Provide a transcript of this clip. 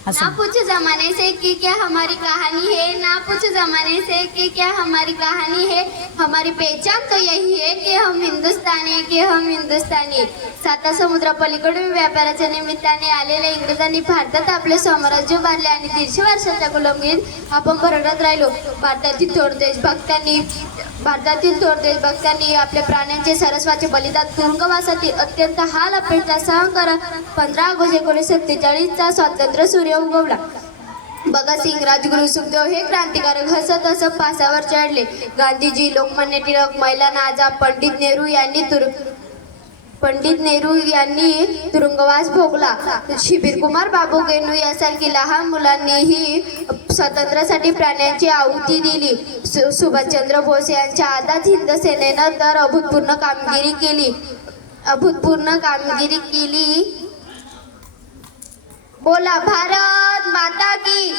ना पूछो जमाने से कि क्या हमारी कहानी है, ना पूछो जमाने से कि क्या हमारी कहानी है। हमारी पहचान तो यही है कि हम हिंदुस्तानी, कि हम हिंदुस्तानी। साता समुद्रा पलीकडून व्यापाराच्या निमित्ताने आलेल्या इंग्रजांनी भारतात आपले साम्राज्य उभारले आणि 150 वर्षाच्या गुलामीत आपण भरडत राहिलो। भारतातील थोर देशभक्तांनी आपल्या प्राण्यांचे सरस्वाचे बलिदान, तुरुंगवासातील अत्यंत हाल अपेक्षा सहन करत 15 ऑगस्ट 1947 स्वातंत्र्य सूर्य उगवला। भगतसिंग, राजगुरू, सुखदेव हे क्रांतिकारक हसत हसत फासावर चढले। गांधीजी, लोकमान्य टिळक, मौलाना आझाद, पंडित नेहरू यांनी तुरुंगवास भोगला। शिबीर कुमार, बाबू गेनू यासारखी लहान मुलांनीही स्वातंत्र्यासाठी प्राण्यांची आहुती दिली। सुभाषचंद्र बोस यांच्या आझाद हिंद सेनेनं तर अभूतपूर्व कामगिरी केली। बोला भारत माता की